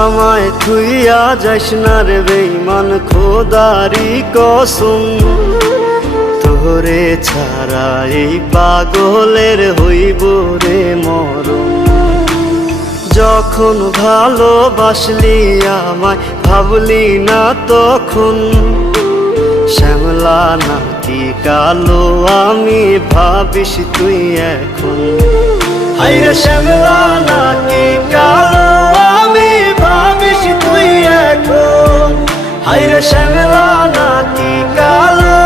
আমায় থুইয়া যাস না রে বেঈমান, খোদারি কসম। তোরে ছাড়া এই পাগলের হইব রে মরণ। যখন ভালোবাসলি আমায় ভাবলি না তখন, শ্যামলা নাকি কালো আমি ভাবিস তুই এখন। হায়রে শ্যামলা নাকি কালো আমি ভাবিস তুই এখন। হায়রে শ্যামলা নাকি কালো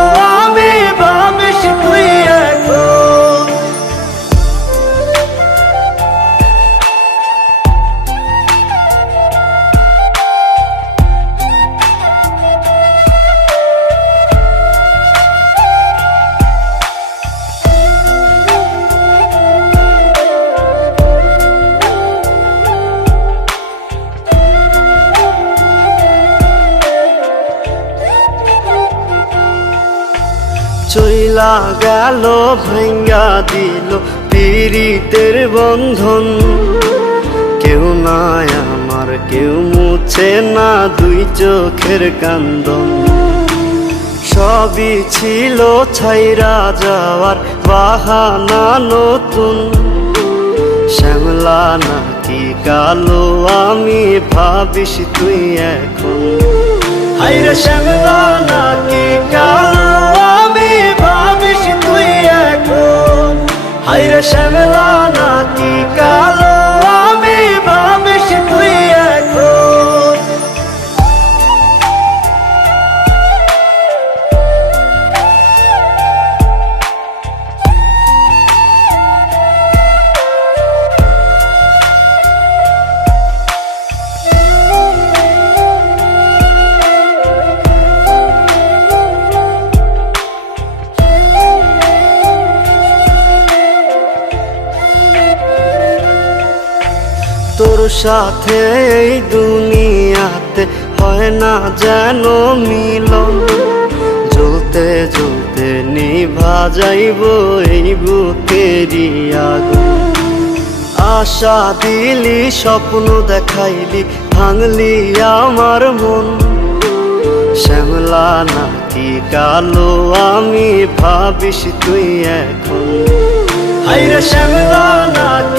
আমি ভাবিস তুই এখন। চইলা গেল ভাঙ্গা দিল পীড়িতের বন্ধন। কেউ নাই আমার কেউ মুছে না দুই চোখের কান্দন। সবই ছিল ছাইরা যাওয়ার বাহানা নতুন। শ্যামলা নাকি কালো আমি ভাবিস তুই এখন। হায়রে শ্যামলা নাকি কালো আমি ভাবিস তুই এখন। হায়রে শ্যামলা নাকি কালো আমি ভাবিস তুই এখন। তোর সাথে এই দুনিয়াতে হয় না যেন মিলন। জ্বলতে জ্বলতে নিভা যাইব এই বুকেরই আগুন। আশা দিলি স্বপ্ন দেখাইলি ভাঙলি আমার মন। শ্যামলা নাকি কালো আমি ভাবিস তুই এখন। হায়রে শ্যামলা নাকি